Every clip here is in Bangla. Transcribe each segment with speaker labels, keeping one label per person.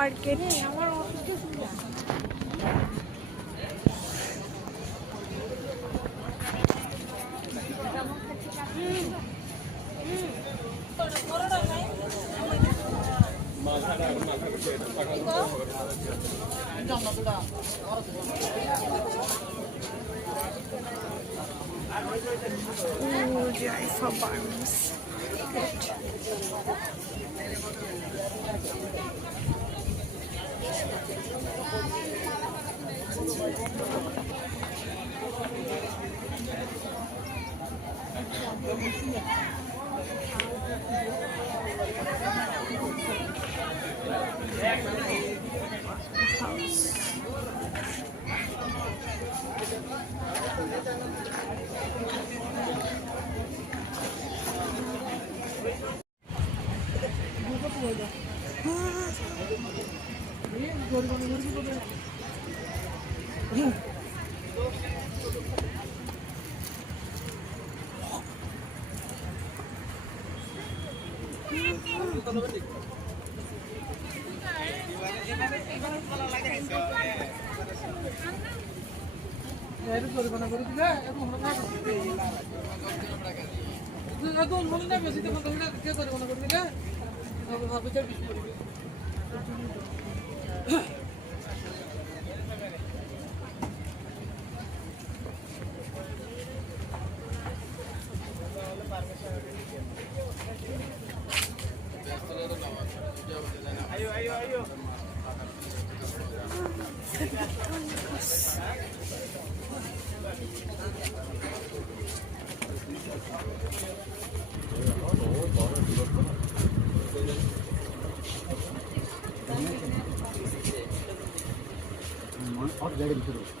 Speaker 1: Market Ooh, Jaifa Barnes. Good. Thank you. করে মনে করবি না ভাবি বিশ ayo, ayo, ayo. और जगह दिख रही है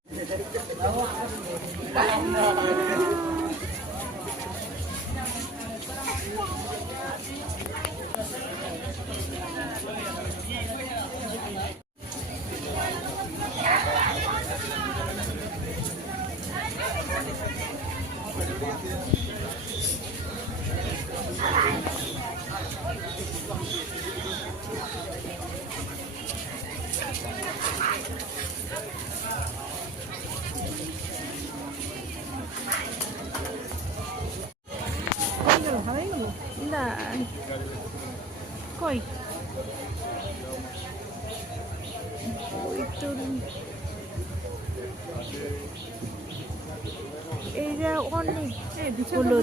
Speaker 1: এই যে অনেকগুলো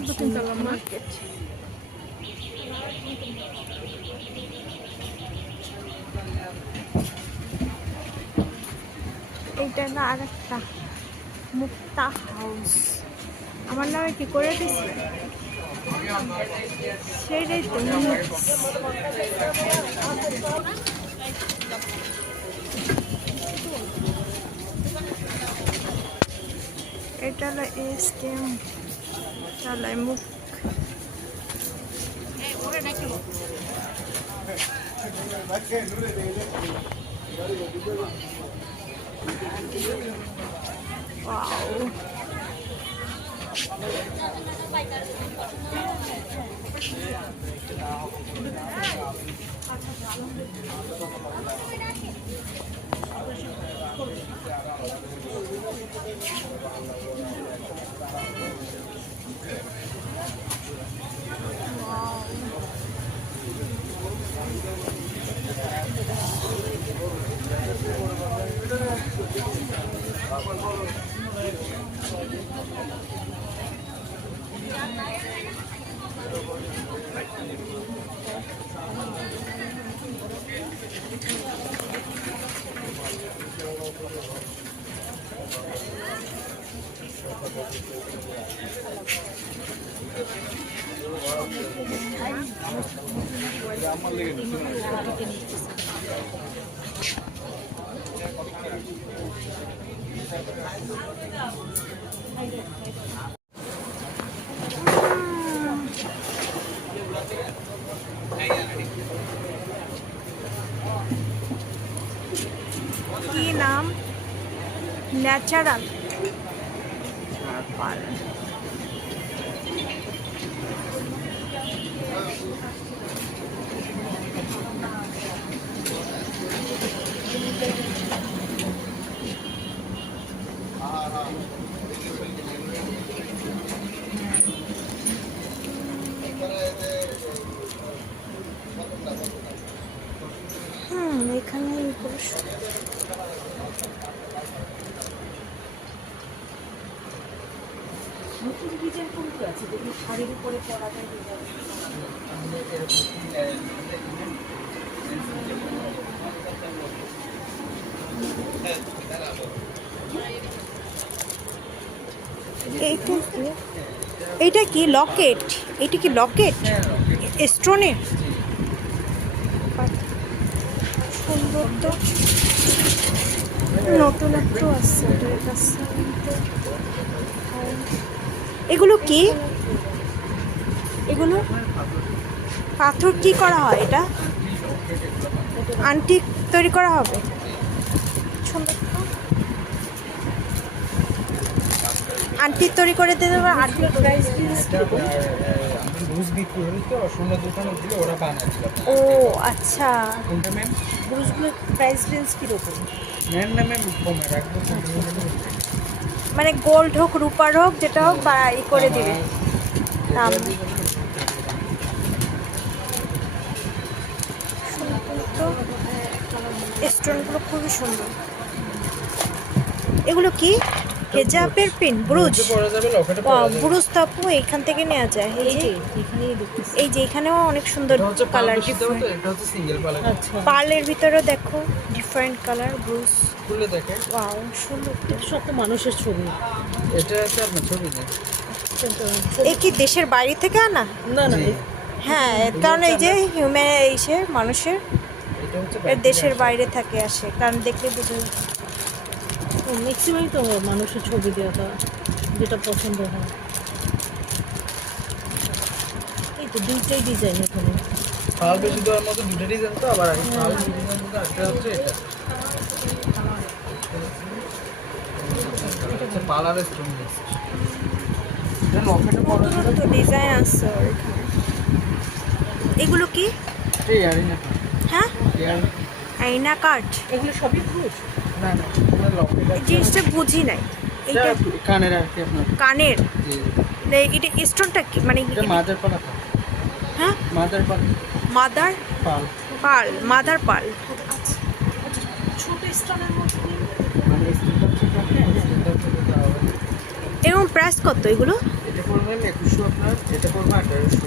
Speaker 1: মার্কেট এইটা না আর একটা মুক্তা হাউস। আমার নামে কি করে দিচ্ছে সেটাই তো এটা হলো এস কেম চালাই মুখ Wow.
Speaker 2: কি নাম? ন্যাচারাল।
Speaker 1: এইটা কি লকেট? এটা কি লকেট? স্টোনের সুন্দর তো। আছে। এগুলো কি? এগুলো? পাথর কি করা হয় এটা? আন্টিক তৈরি করা হবে? সুন্দর। তো। তৈরি করে দিতে দেবে আন্টিক
Speaker 2: প্রাইস
Speaker 1: ও আচ্ছা।
Speaker 2: ব্রুজগুলোর প্রাইস রেঞ্জ কীরকম?
Speaker 1: মানে গোল্ড হোক রূপার হোক যেটা হোক বা ই করে দিবে। দাম। স্টোনগুলো খুবই সুন্দর। এগুলো কি? হেজাবের পিন ব্রুজ। ব্রুজ তাপু এইখান থেকে নেওয়া যায়। এই
Speaker 2: এই
Speaker 1: যে এই যে এখানেও অনেক সুন্দর কালার ডিফারেন্ট
Speaker 3: এটা হচ্ছে সিঙ্গেল পালার।
Speaker 2: আচ্ছা।
Speaker 1: পার্লের ভিতরেও দেখো ডিফারেন্ট কালার ব্রুজ।
Speaker 3: খুলে দেখে।
Speaker 1: ওয়াও সুন্দর।
Speaker 2: সব তো মানুষের ছবি।
Speaker 3: এটা হচ্ছে আপনার ছবি নেই
Speaker 1: এ কি দেশের বাইরে থেকে আনা?
Speaker 2: না না
Speaker 1: হ্যাঁ কারণ এই যে হিউম্যান এইসে মানুষের দেশের বাইরে থাকে আসে। কারণ দেখলে বুঝে
Speaker 2: ম্যাক্সিমামই তো মানুষের ছবি দেওয়া তা যেটা পছন্দ হয়। এই তো দুইটাই ডিজাইন এখানে।
Speaker 3: ফাল বেশি দেওয়ার মতো দুটো ডিজাইন তো আবার ফাল ডিজাইন একটা হচ্ছে এটা। এটা হচ্ছে স্টোন
Speaker 1: ওর এখানে এগুলো কি? হ্যাঁ? আইনা কাঠ
Speaker 2: এগুলো সবই
Speaker 3: লকেট
Speaker 1: এই জিনিসটা বুঝি নাই। এইটা
Speaker 3: কানের আর কি আপনার।
Speaker 1: কানের? এটা স্টোনটা কি? মানে
Speaker 3: এটা মাদার পালা।
Speaker 1: হ্যাঁ?
Speaker 3: Mother pearl.
Speaker 1: Mother
Speaker 3: pearl.
Speaker 1: Pearl mother pearl.
Speaker 2: ছোট স্টোনের মধ্যে
Speaker 1: এরকম প্রাইস কত এগুলো?
Speaker 3: এটা একুশশো আপনার এটা পড়বে আঠারোশো।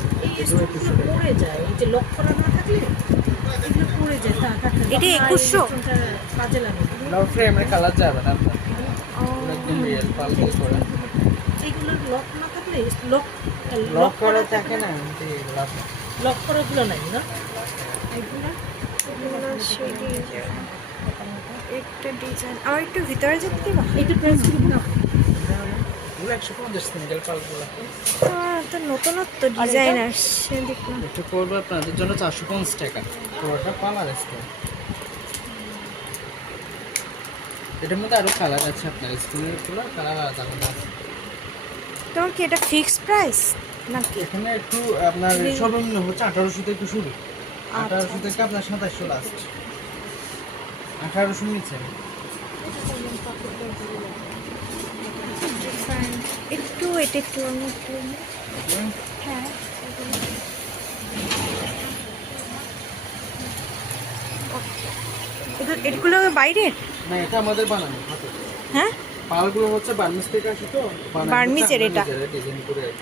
Speaker 2: পড়ে যায় এই যে লক করা না থাকলে এগুলো পড়ে যায় তা
Speaker 1: এটা 2100?
Speaker 2: কাজে লাগে
Speaker 3: লক ফ্রেমের কালার যাবে না আপনার। পুরো একদম রিয়েল পাল দিয়ে করা
Speaker 2: এইগুলোর লক না থাকলে লক
Speaker 3: লক করা থাকে না
Speaker 2: লক করাগুলো নাই না?
Speaker 1: একটা ডিজাইন আমার একটু ভিতরে যেতে দিবা?
Speaker 2: কীরকম
Speaker 3: পুরো একশো পঞ্চাশ সিঙ্গেল পালগুলো
Speaker 1: তো নতুনত্ব ডিজাইন আসছে
Speaker 3: এটা পড়বে আপনাদের জন্য চারশো পঞ্চাশ টাকা। পুরোটা পালার স্টোন এটার মধ্যে আরও কালার আছে আপনার স্টোনেরগুলো কালার আলাদা আলাদা আছে।
Speaker 1: তোমার কি এটা ফিক্স প্রাইস নাকি?
Speaker 3: এখানে একটু আপনার সর্বনিম্ন হচ্ছে আঠারোশো থেকে শুরু। আঠারোশো থেকে আপনার সাতাশশো লাস্ট আঠারোশো নিচে.
Speaker 1: একটু এটা একটু আমি একটু হ্যাঁ। এগুলো- বাইরের
Speaker 3: না এটা আমাদের বানানো
Speaker 1: হ্যাঁ?
Speaker 3: পালগুলো হচ্ছে বার্মিজ থেকে আসে তো হচ্ছে
Speaker 1: এটা?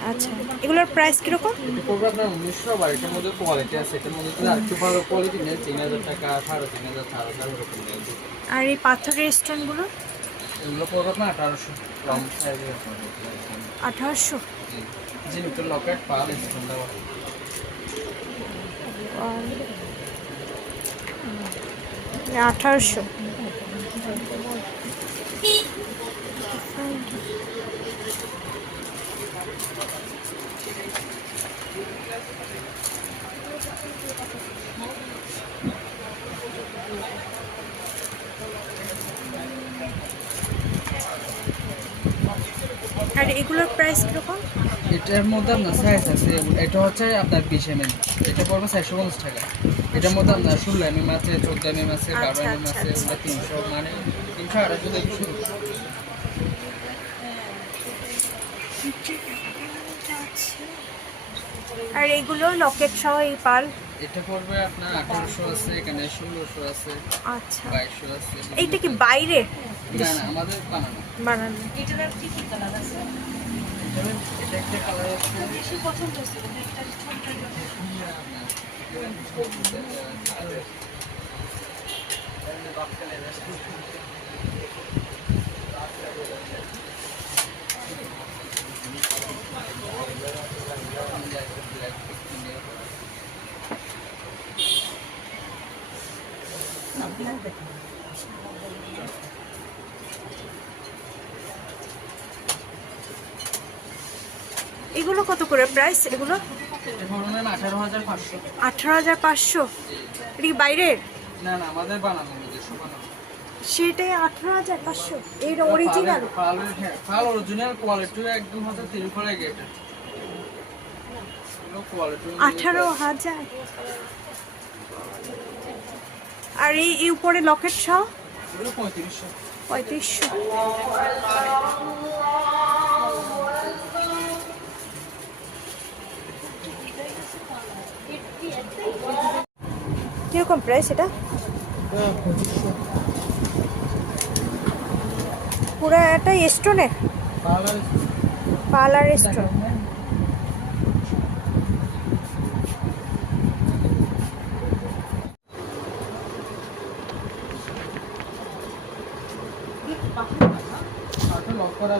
Speaker 1: আচ্ছা এগুলোর প্রাইস কীরকম?
Speaker 3: এটা পড়বে আপনার উনিশশো আবার এটার মধ্যে কোয়ালিটি আছে এটার মধ্যে যদি আরেকটু ভালো কোয়ালিটি নেই তিন হাজার টাকা সাড়ে তিন হাজার চার হাজার এরকম নেই।
Speaker 1: আর এই পাথরের স্টোনগুলো
Speaker 3: এগুলো পড়বে আপনার আঠারোশো কম সাইজে
Speaker 1: আঠারোশো।
Speaker 3: জিনিসের লকেট পাল
Speaker 1: আঠারোশো। এগুলোর প্রাইস কীরকম?
Speaker 3: এটার মধ্যে আপনার সাইজ আছে এটা হচ্ছে আপনার বিশ এম এম এটা পড়বে চারশো পঞ্চাশ টাকা। এটার মধ্যে আপনার ষোলো এম এম আছে চোদ্দ এম এম আছে বারো
Speaker 1: আচ্ছা,
Speaker 3: এম এম
Speaker 1: আচ্ছা,
Speaker 3: আছে
Speaker 1: আচ্ছা।
Speaker 3: তিনশো মানে তিনশো আড়াইশো থেকে শুরু।
Speaker 1: আর এগুলো লকেট সহ এই পাল?
Speaker 3: এটা পড়বে আপনার আঠারোশো আছে এখানে ষোলোশো আছে
Speaker 1: আচ্ছা।
Speaker 3: বাইশশো আছে
Speaker 1: এইটা কি বাইরে?
Speaker 3: না না আমাদের বানানো।
Speaker 1: বানানো।
Speaker 2: এটার আর কি কি কালার আছে?
Speaker 3: এটা একটা কালার আছে
Speaker 2: বেশি পছন্দ হচ্ছে কিন্তু এটা ছোট
Speaker 1: এগুলো কত করে প্রাইস এগুলো?
Speaker 3: আঠারো হাজার পাঁচশো।
Speaker 1: এটা কি বাইরের?
Speaker 3: না না আমাদের বানানো বানানো
Speaker 1: সেটাই আঠারো হাজার পাঁচশো অরিজিনাল
Speaker 3: হ্যাঁ
Speaker 1: আঠারো হাজার। আর এই এই উপরে লকেট সহ?
Speaker 3: পঁয়ত্রিশশো।
Speaker 1: পঁয়ত্রিশশো। কীরকম প্রাইস এটা? পুরো একটা স্টোনের
Speaker 3: পার্লার
Speaker 1: পার্লার স্টোন
Speaker 3: লক করা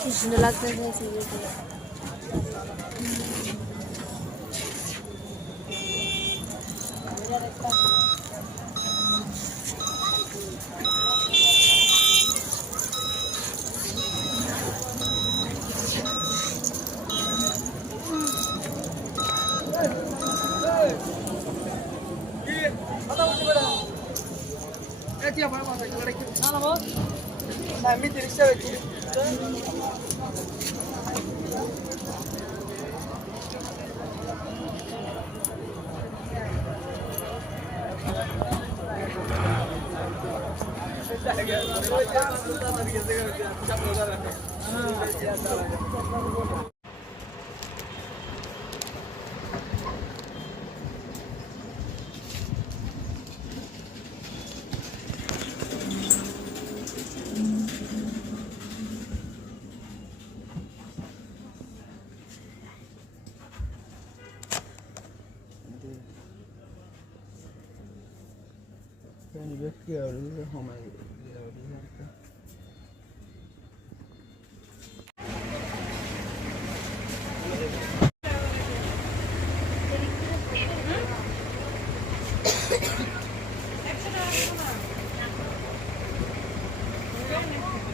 Speaker 4: কি সুন্দর লাগতেছে
Speaker 3: Sen bir dirikse ve Gracias. gördüğünüz ve Thank you.